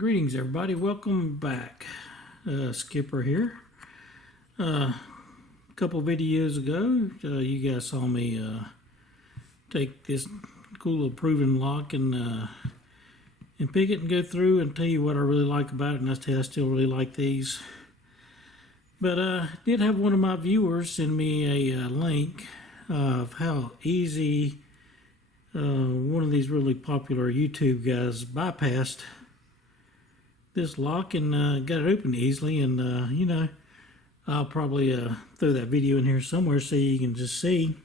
Greetings everybody, welcome back. Skipper here. A couple videos ago, you guys saw me take this cool little proven lock and pick it and go through and tell you what I really like about it, and I still really like these. But I did have one of my viewers send me a link of how easy one of these really popular YouTube guys bypassed this lock and got it open easily. And you know, I'll probably throw that video in here somewhere so you can just see.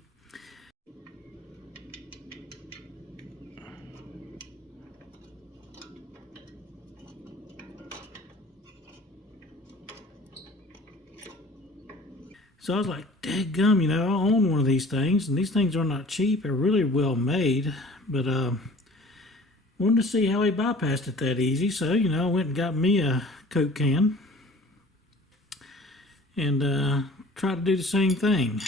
So I was like, dadgum, you know, I own one of these things, and these things are not cheap. They're really well made, but wanted to see how he bypassed it that easy. So, you know, I went and got me a Coke can and tried to do the same thing.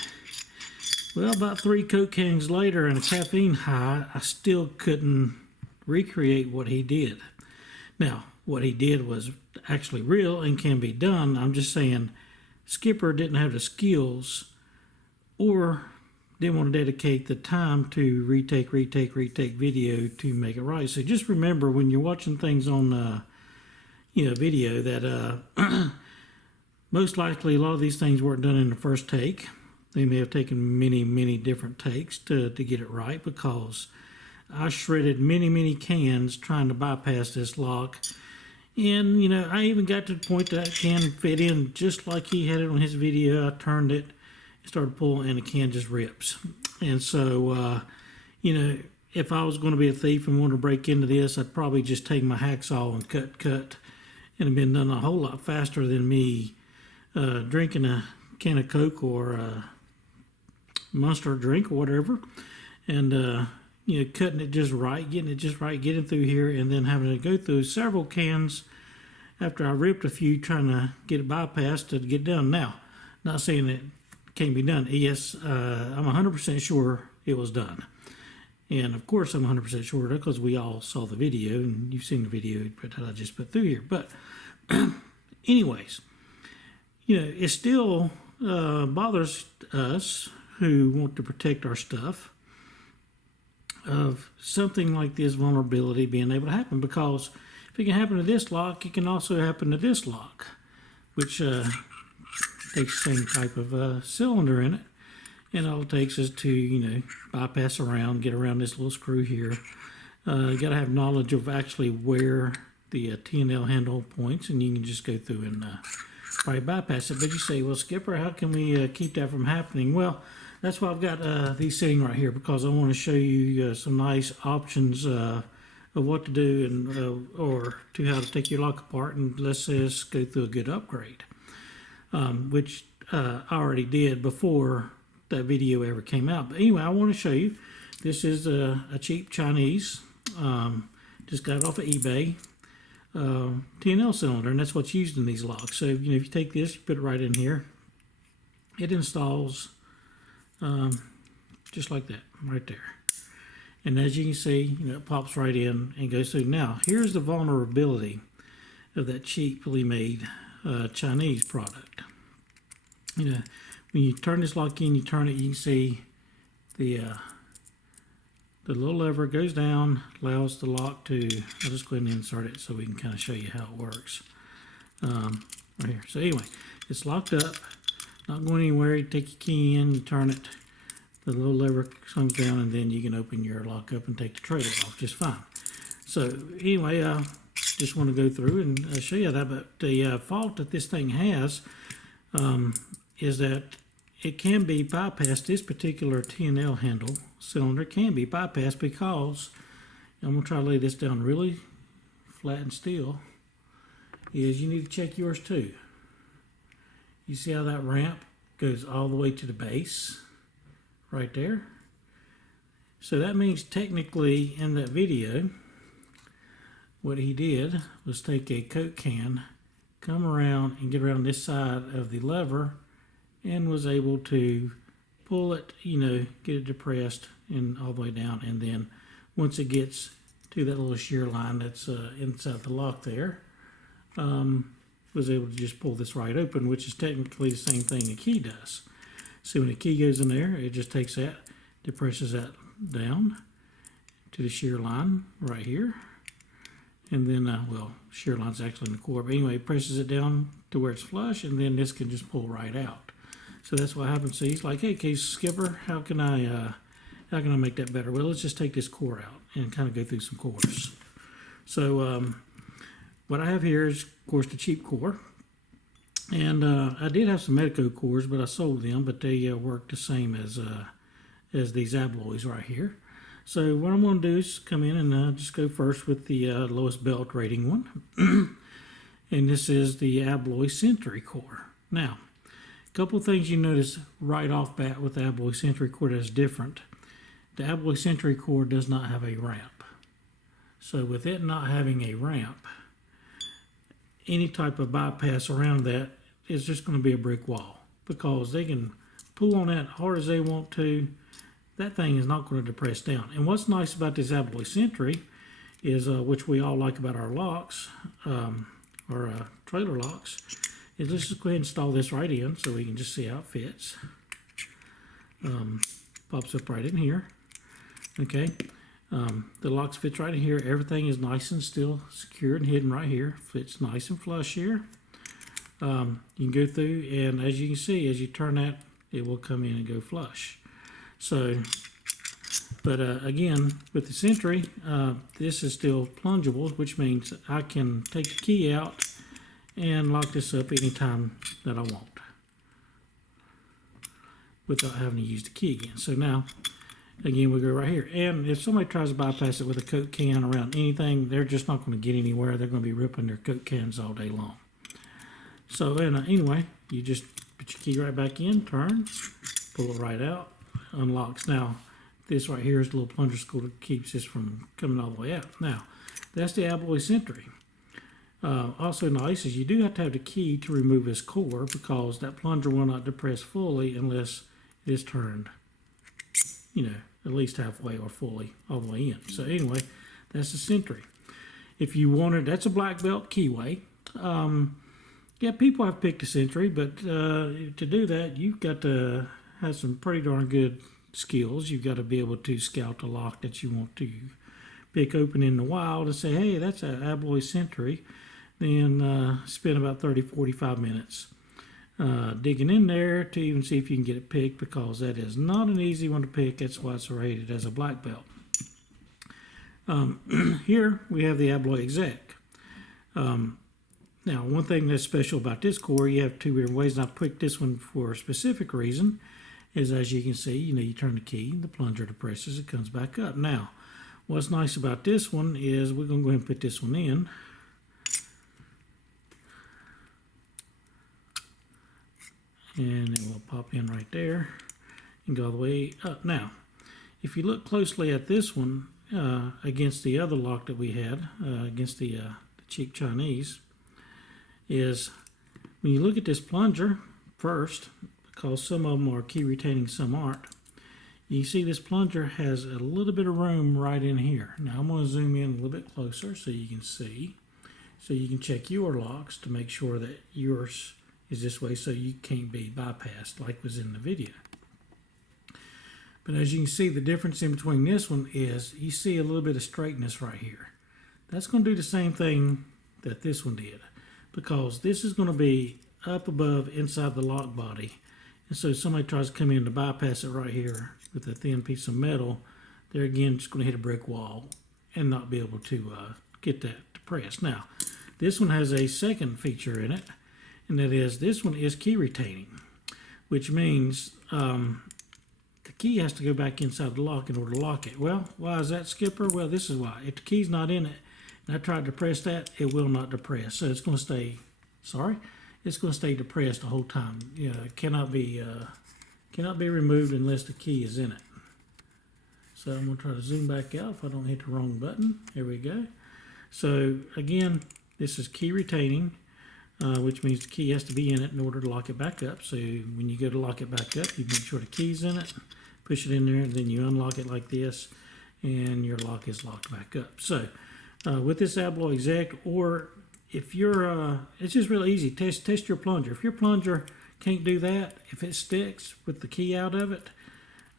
Well, about 3 Coke cans later and a caffeine high, I still couldn't recreate what he did. Now, what he did was actually real and can be done. I'm just saying Skipper didn't have the skills or didn't want to dedicate the time to retake video to make it right. So just remember when you're watching things on video that most likely a lot of these things weren't done in the first take. They may have taken many different takes to get it right, because I shredded many cans trying to bypass this lock. And, you know, I even got to the point that can fit in just like he had it on his video. I turned it, started pulling, and the can just rips. And so, you know, if I was going to be a thief and wanted to break into this, I'd probably just take my hacksaw and cut, and have been done a whole lot faster than me drinking a can of Coke or a Monster drink or whatever. And, you know, cutting it just right, getting it just right, getting through here, and then having to go through several cans after I ripped a few trying to get it bypassed to get done. Now, not saying it can't be done. Yes, I'm 100% sure it was done. And of course I'm 100% sure because we all saw the video, and you've seen the video that I just put through here. But anyways, you know, it still bothers us who want to protect our stuff of something like this vulnerability being able to happen, because if it can happen to this lock, it can also happen to this lock, which takes the same type of cylinder in it, and all it takes is to, you know, bypass around, get around this little screw here. You got to have knowledge of actually where the T&L handle points, and you can just go through and probably bypass it. But you say, well, Skipper, how can we keep that from happening? Well, that's why I've got these sitting right here, because I want to show you some nice options of what to do, and or to how to take your lock apart and let's just go through a good upgrade, which I already did before that video ever came out. But anyway, I want to show you. This is a cheap Chinese, just got it off of eBay, T&L cylinder, and that's what's used in these locks. So, you know, if you take this, you put it right in here, it installs just like that, right there. And as you can see, you know, it pops right in and goes through. Now, here's the vulnerability of that cheaply made Chinese product. You know, when you turn this lock in, you turn it, you can see the little lever goes down, allows the lock to, I'll just go ahead and insert it so we can kind of show you how it works. Right here. So anyway, it's locked up, not going anywhere. You take your key in, you turn it, the little lever comes down, and then you can open your lock up and take the trailer off just fine. So anyway, just want to go through and show you that. But the fault that this thing has is that it can be bypassed. This particular T&L handle cylinder can be bypassed because, I'm going to try to lay this down really flat and still, is you need to check yours too. You see how that ramp goes all the way to the base right there? So that means technically in that video, what he did was take a Coke can, come around and get around this side of the lever, and was able to pull it, you know, get it depressed and all the way down. And then once it gets to that little shear line that's inside the lock there. Was able to just pull this right open, which is technically the same thing a key does. So when the key goes in there, it just takes that, depresses that down to the shear line right here. And then, well, shear line's actually in the core, but anyway, it presses it down to where it's flush, and then this can just pull right out. So that's what happens. So he's like, hey, Case Skipper, how can I make that better? Well, let's just take this core out and kind of go through some cores. So what I have here is, of course, the cheap core. And I did have some Medeco cores, but I sold them, but they work the same as these Abloys right here. So what I'm going to do is come in and just go first with the lowest belt rating one. And this is the Abloy Century core. Now, a couple of things you notice right off bat with the Abloy Century core that's different. The Abloy Century core does not have a ramp. So with it not having a ramp, any type of bypass around that is just going to be a brick wall, because they can pull on that hard as they want to. That thing is not going to depress down. And what's nice about this Abloy Century is, which we all like about our locks, our trailer locks, is let's just go ahead and install this right in so we can just see how it fits. Pops up right in here. Okay. The locks fits right in here. Everything is nice and still secured and hidden right here. Fits nice and flush here. You can go through, and as you can see, as you turn that, it will come in and go flush. So, but again, with the Century, this is still plungeable, which means I can take the key out and lock this up anytime that I want without having to use the key again. So now, again, we go right here. And if somebody tries to bypass it with a Coke can around anything, they're just not going to get anywhere. They're going to be ripping their Coke cans all day long. So anyway, you just put your key right back in, turn, pull it right out, unlocks. Now, this right here is the little plunger screw that keeps this from coming all the way out. Now, that's the Abloy Century. Also nice is you do have to have the key to remove this core, because that plunger will not depress fully unless it is turned, you know, at least halfway or fully all the way in. So anyway, that's the Century. If you wanted, that's a black belt keyway. Yeah, people have picked a Century, but to do that, you've got to have some pretty darn good skills. You've got to be able to scout the lock that you want to pick open in the wild and say, hey, that's an Abloy Century. Then spend about 30-45 minutes digging in there to even see if you can get it picked, because that is not an easy one to pick. That's why it's rated as a black belt. Here we have the Abloy Exec. Now, one thing that's special about this core, you have two different ways, and I picked this one for a specific reason, is as you can see, you know, you turn the key, the plunger depresses, it comes back up. Now, what's nice about this one is we're going to go ahead and put this one in. And it will pop in right there and go all the way up. Now, if you look closely at this one against the other lock that we had, against the cheap Chinese, is when you look at this plunger first, because some of them are key retaining, some aren't, you see this plunger has a little bit of room right in here. Now I'm going to zoom in a little bit closer so you can see. So you can check your locks to make sure that yours is this way so you can't be bypassed like was in the video. But as you can see, the difference in between this one is you see a little bit of straightness right here. That's going to do the same thing that this one did, because this is going to be up above inside the lock body. And so if somebody tries to come in to bypass it right here with a thin piece of metal, they're again just going to hit a brick wall and not be able to get that depressed. Now, this one has a second feature in it, and that is this one is key retaining, which means the key has to go back inside the lock in order to lock it. Well, why is that, Skipper? Well, this is why. If the key's not in it and I try to depress that, it will not depress. So it's going to stay, it's going to stay depressed the whole time. You know, it cannot be removed unless the key is in it. So I'm going to try to zoom back out if I don't hit the wrong button. There we go. So again, this is key retaining, which means the key has to be in it in order to lock it back up. So when you go to lock it back up, you make sure the key's in it, push it in there, and then you unlock it like this, and your lock is locked back up. So with this Abloy Exec, or if you're, it's just really easy. Test your plunger. If your plunger can't do that, if it sticks with the key out of it,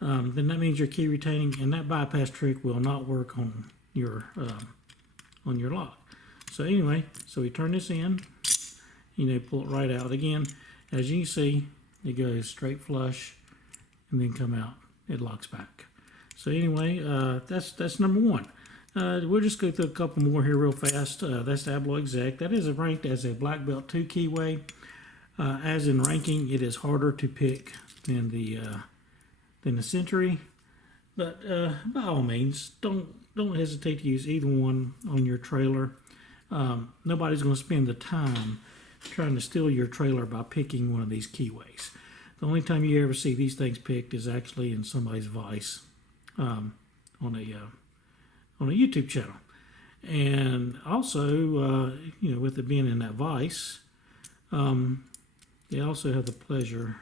then that means your key retaining and that bypass trick will not work on your lock. So anyway, so we turn this in, pull it right out. Again, as you can see, it goes straight flush and then come out. It locks back. So anyway, that's number one. We'll just go through a couple more here real fast. That's the Abloy Exec. That is ranked as a Black Belt 2 keyway. As in ranking, it is harder to pick than the Century. But by all means, don't hesitate to use either one on your trailer. Nobody's going to spend the time trying to steal your trailer by picking one of these keyways. The only time you ever see these things picked is actually in somebody's Vice on a YouTube channel. And also, with it being in that Vice, they also have the pleasure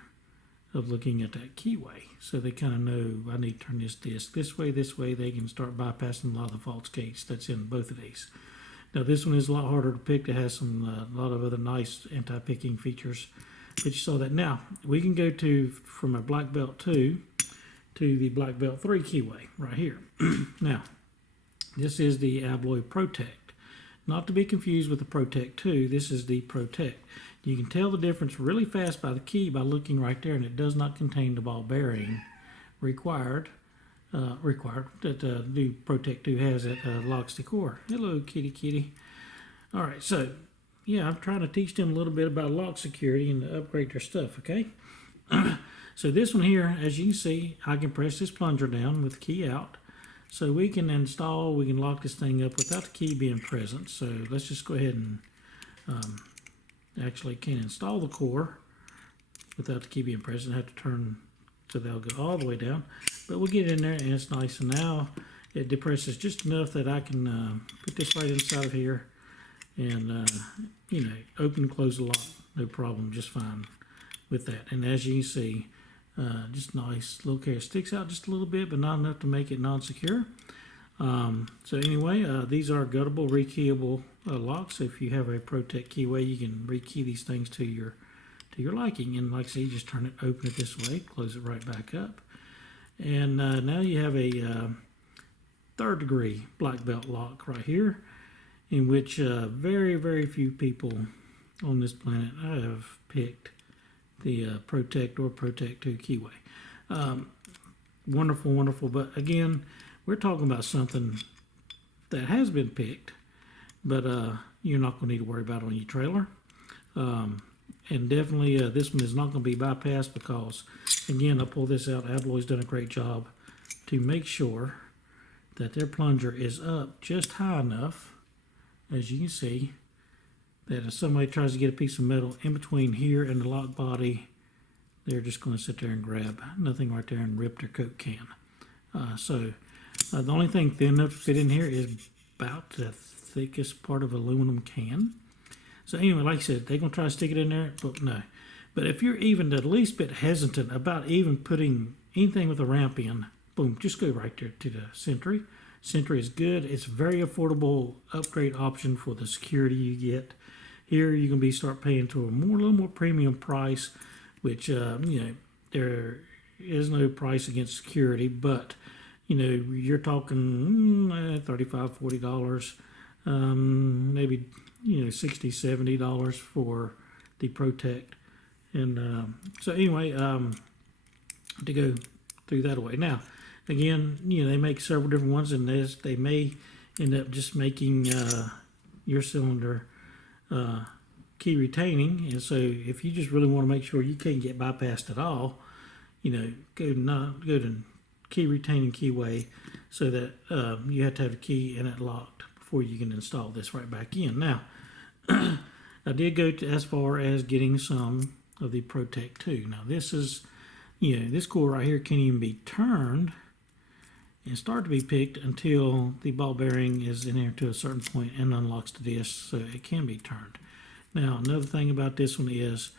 of looking at that keyway. So they kind of know, I need to turn this disc this way. They can start bypassing a lot of the false gates that's in both of these. Now this one is a lot harder to pick. It has some a lot of other nice anti-picking features. But you saw that. Now we can go from a Black Belt 2 to the Black Belt 3 keyway right here. Now this is the Abloy Protect. Not to be confused with the Protect 2. This is the Protect. You can tell the difference really fast by the key by looking right there, and it does not contain the ball bearing required that the Protect 2 has that locks the core. Hello, kitty. All right, so yeah, I'm trying to teach them a little bit about lock security and to upgrade their stuff, okay? So this one here, as you can see, I can press this plunger down with the key out. So we can lock this thing up without the key being present. So let's just go ahead and actually can install the core without the key being present. I have to turn so they'll go all the way down. But we'll get in there and it's nice. And now it depresses just enough that I can put this right inside of here and, open and close the lock. No problem, just fine with that. And as you can see, just nice little care. It sticks out just a little bit, but not enough to make it non-secure. So anyway, these are guttable, rekeyable locks. So if you have a Protect keyway, you can rekey these things to your liking. And like I say, you just turn it, open it this way, close it right back up. And now you have a third degree black belt lock right here, in which very, very few people on this planet have picked the Protect or Protect 2 keyway. Wonderful, wonderful. But again, we're talking about something that has been picked, but you're not going to need to worry about it on your trailer. And definitely this one is not going to be bypassed because, again, I'll pull this out. Abloy's done a great job to make sure that their plunger is up just high enough, as you can see, that if somebody tries to get a piece of metal in between here and the lock body, they're just going to sit there and grab nothing right there and rip their Coke can. So the only thing thin enough to fit in here is about the thickest part of aluminum can. So anyway, like I said, they're going to try to stick it in there, but no. But if you're even the least bit hesitant about even putting anything with a ramp in, boom, just go right there to the Century. Century is good. It's a very affordable upgrade option for the security you get. Here you're going to start paying to a little more premium price, which, there is no price against security, but, you're talking $35, $40, maybe, $60, $70 for the Protect. And so anyway, to go through that way. Now, again, they make several different ones, and they may end up just making your cylinder key retaining. And so if you just really want to make sure you can't get bypassed at all, go to key retaining keyway, so that you have to have the key in it locked before you can install this right back in. Now, I did go as far as getting some of the Protect 2. Now this is, this core right here can't even be turned and start to be picked until the ball bearing is in there to a certain point and unlocks the disc, so it can be turned. Now another thing about this one is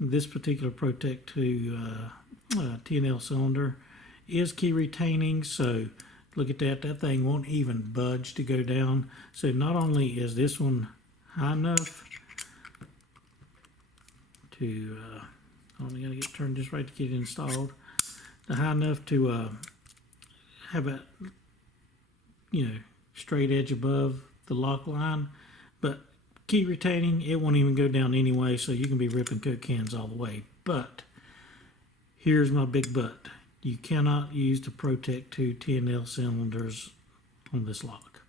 this particular Protect 2 T&L cylinder is key retaining, so look at that. That thing won't even budge to go down. So not only is this one high enough to, I'm only going to turn this right to get it installed. High enough to have a, straight edge above the lock line, but key retaining, it won't even go down anyway, so you can be ripping Coke cans all the way. But here's my big but. You cannot use the Protect 2 T&L cylinders on this lock.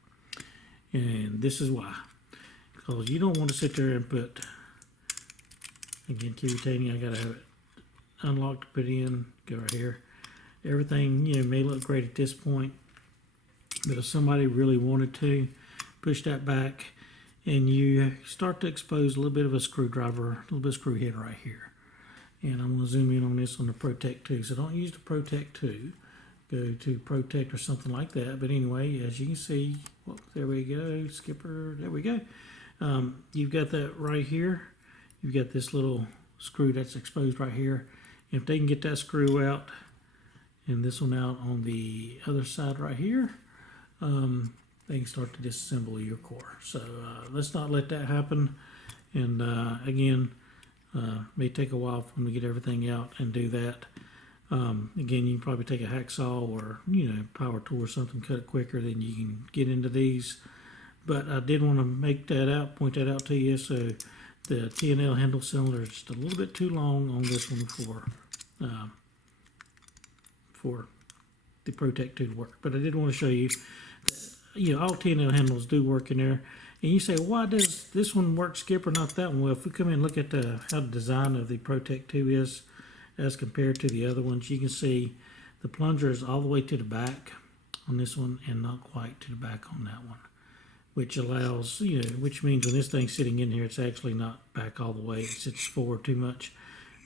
And this is why. Because you don't want to sit there and put, again, key retaining, I gotta have it unlocked, put in, go right here. Everything, may look great at this point, but if somebody really wanted to, push that back, and you start to expose a little bit of a screwdriver, a little bit of screw head right here. And I'm going to zoom in on this on the Protect 2. So don't use the Protect 2. Go to Protect or something like that. But anyway, as you can see, well, there we go, skipper, there we go. You've got that right here. You've got this little screw that's exposed right here. If they can get that screw out and this one out on the other side right here, they can start to disassemble your core. So let's not let that happen. And again, may take a while for them to get everything out and do that. Again, you can probably take a hacksaw or power tool or something, cut it quicker, then you can get into these. But I did want to point that out to you. So the T&L handle cylinder is just a little bit too long on this one for the Protect 2 to work. But I did want to show you that, all T&L handles do work in there. And you say, why does this one work, Skipper, not that one? Well, if we come in and look at how the design of the Protect 2 is as compared to the other ones, you can see the plunger is all the way to the back on this one and not quite to the back on that one, which allows, which means when this thing's sitting in here, it's actually not back all the way. It sits forward too much.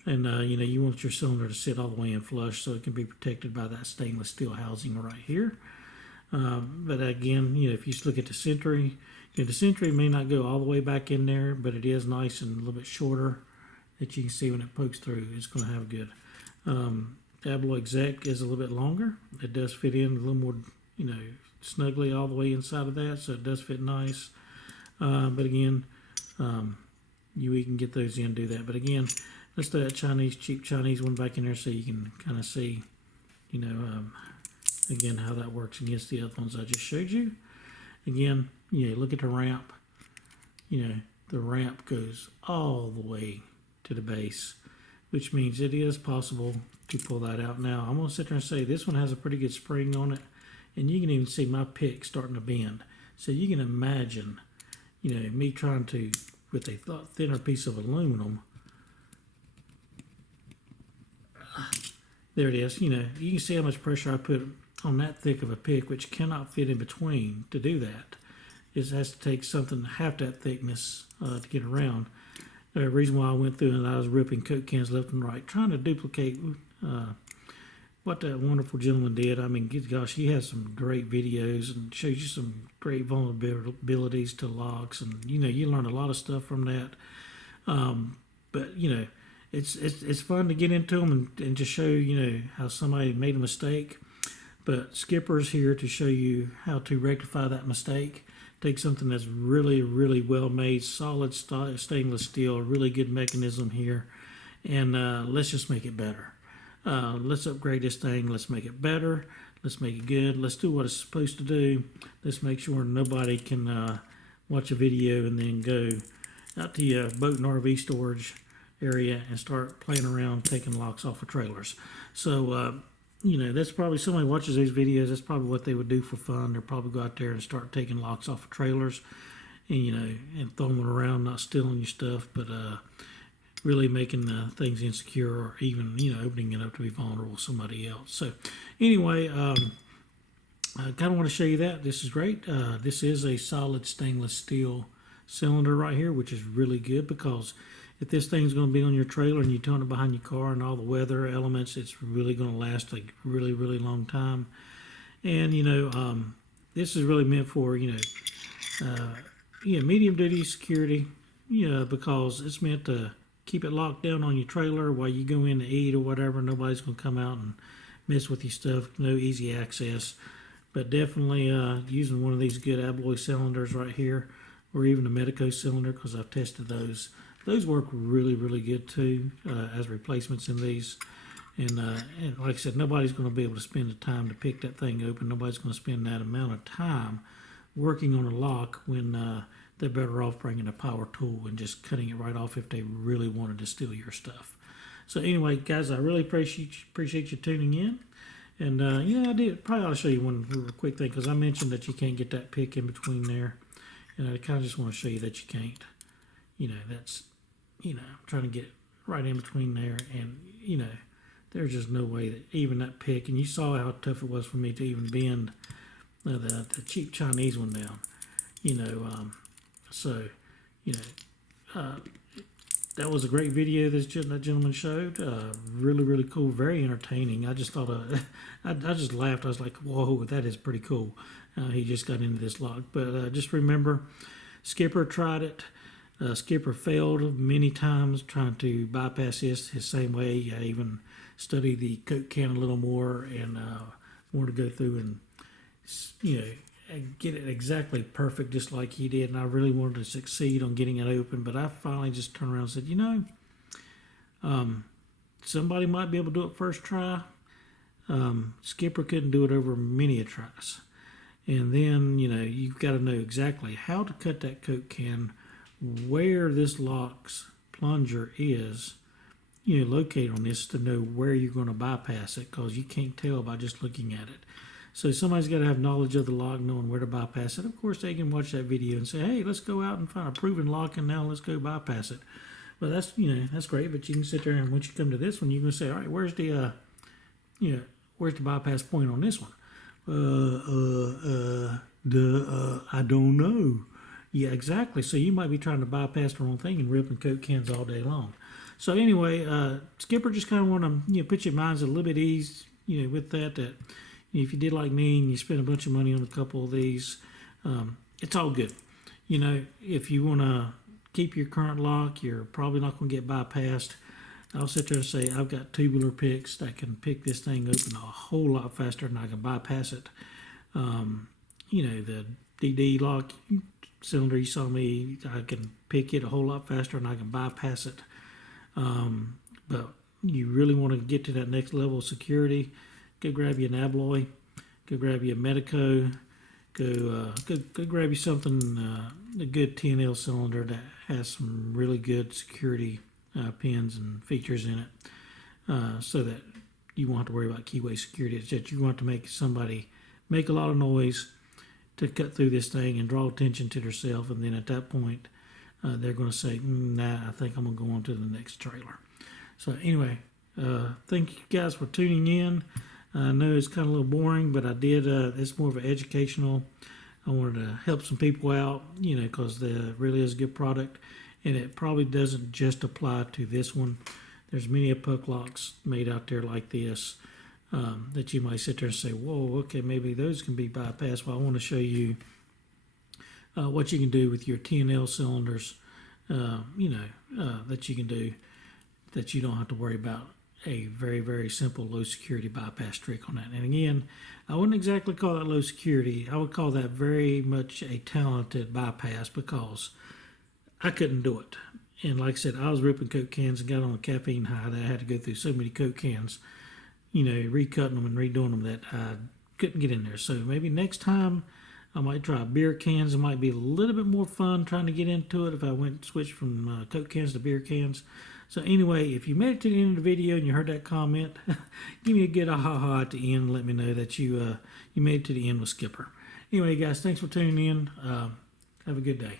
And, you want your cylinder to sit all the way in flush so it can be protected by that stainless steel housing right here. But again, if you just look at the Sentry, the Sentry may not go all the way back in there, but it is nice and a little bit shorter that you can see when it pokes through. It's going to have good. Ablo Exec is a little bit longer. It does fit in a little more, snugly all the way inside of that, so it does fit nice. But again, we can get those in and do that. But again, let's do that cheap Chinese one back in there so you can kind of see, again, how that works against the other ones I just showed you. Again, look at the ramp. The ramp goes all the way to the base, which means it is possible to pull that out. Now, I'm going to sit there and say this one has a pretty good spring on it, and you can even see my pick starting to bend. So you can imagine, me trying to, with a thinner piece of aluminum, there it is. You can see how much pressure I put on that thick of a pick, which cannot fit in between to do that. It has to take something half that thickness to get around. The reason why I went through and I was ripping Coke cans left and right, trying to duplicate what that wonderful gentleman did. I mean, gosh, he has some great videos and shows you some great vulnerabilities to locks, and you learn a lot of stuff from that. But it's fun to get into them and just show how somebody made a mistake. But Skipper's here to show you how to rectify that mistake. Take something that's really, really well made, solid stainless steel, really good mechanism here, and let's just make it better. Let's upgrade this thing. Let's make it better. Let's make it good. Let's do what it's supposed to do. Let's make sure nobody can watch a video and then go out to your boat and RV storage area and start playing around taking locks off of trailers. So, that's probably somebody watches these videos. That's probably what they would do for fun. They'll probably go out there and start taking locks off of trailers and, and throwing them around, not stealing your stuff, but really making things insecure or even, opening it up to be vulnerable to somebody else. So anyway, I kind of want to show you that. This is great. This is a solid stainless steel cylinder right here, which is really good because if this thing's going to be on your trailer and you turn it behind your car and all the weather elements, it's really going to last a really, really long time. And, this is really meant for, medium duty security, because it's meant to keep it locked down on your trailer while you go in to eat or whatever. Nobody's going to come out and mess with your stuff. No easy access. But definitely using one of these good Abloy cylinders right here, or even a Medico cylinder, because I've tested those. Those work really, really good too as replacements in these. And like I said, nobody's going to be able to spend the time to pick that thing open. Nobody's going to spend that amount of time working on a lock when they're better off bringing a power tool and just cutting it right off if they really wanted to steal your stuff. So anyway, guys, I really appreciate you tuning in. And yeah, I did probably ought to show you one real quick thing, because I mentioned that you can't get that pick in between there, and I kind of just want to show you that you can't. That's I'm trying to get right in between there, and there's just no way that even that pick, and you saw how tough it was for me to even bend the cheap Chinese one down. So that was a great video that gentleman showed. Really, really cool, very entertaining. I just thought, I just laughed. I was like, whoa, that is pretty cool. He just got into this lock. But just remember, Skipper tried it. Skipper failed many times trying to bypass this his same way. I even studied the Coke can a little more and wanted to go through and, get it exactly perfect just like he did. And I really wanted to succeed on getting it open. But I finally just turned around and said, somebody might be able to do it first try. Skipper couldn't do it over many tries. And then, you've got to know exactly how to cut that Coke can, where this lock's plunger is, located on this to know where you're going to bypass it, because you can't tell by just looking at it. So somebody's got to have knowledge of the lock, knowing where to bypass it. Of course, they can watch that video and say, hey, let's go out and find a proven lock, and now let's go bypass it. Well, that's, that's great, but you can sit there and once you come to this one, you can say, all right, where's the bypass point on this one? I don't know. Yeah, exactly. So you might be trying to bypass the wrong thing and ripping Coke cans all day long. So anyway, Skipper just kind of want to put your minds a little bit ease, with that if you did like me and you spent a bunch of money on a couple of these, it's all good. If you want to keep your current lock, you're probably not going to get bypassed. I'll sit there and say I've got tubular picks that can pick this thing open a whole lot faster than I can bypass it. The DD lock cylinder you saw me, I can pick it a whole lot faster than I can bypass it. But you really want to get to that next level of security, go grab you an Abloy, go grab you a Medico, go grab you something, a good T&L cylinder that has some really good security pins and features in it, so that you won't have to worry about keyway security. It's that you want to make somebody make a lot of noise to cut through this thing and draw attention to themselves, and then at that point they're going to say, nah, I think I'm going to go on to the next trailer. So anyway, thank you guys for tuning in. I know it's kind of a little boring, but I did, it's more of an educational. I wanted to help some people out, because there really is a good product, and it probably doesn't just apply to this one. There's many puck locks made out there like this, that you might sit there and say, whoa, okay, maybe those can be bypassed. Well, I want to show you what you can do with your T&L cylinders, that you can do, that you don't have to worry about a very, very simple low security bypass trick on that. And again, I wouldn't exactly call that low security. I would call that very much a talented bypass, because I couldn't do it. And like I said, I was ripping Coke cans and got on a caffeine high that I had to go through so many Coke cans, recutting them and redoing them, that I couldn't get in there. So maybe next time I might try beer cans. It might be a little bit more fun trying to get into it if I switch from Coke cans to beer cans. So anyway, if you made it to the end of the video and you heard that comment, give me a good ah-ha-ha at the end and let me know that you made it to the end with Skipper. Anyway, guys, thanks for tuning in. Have a good day.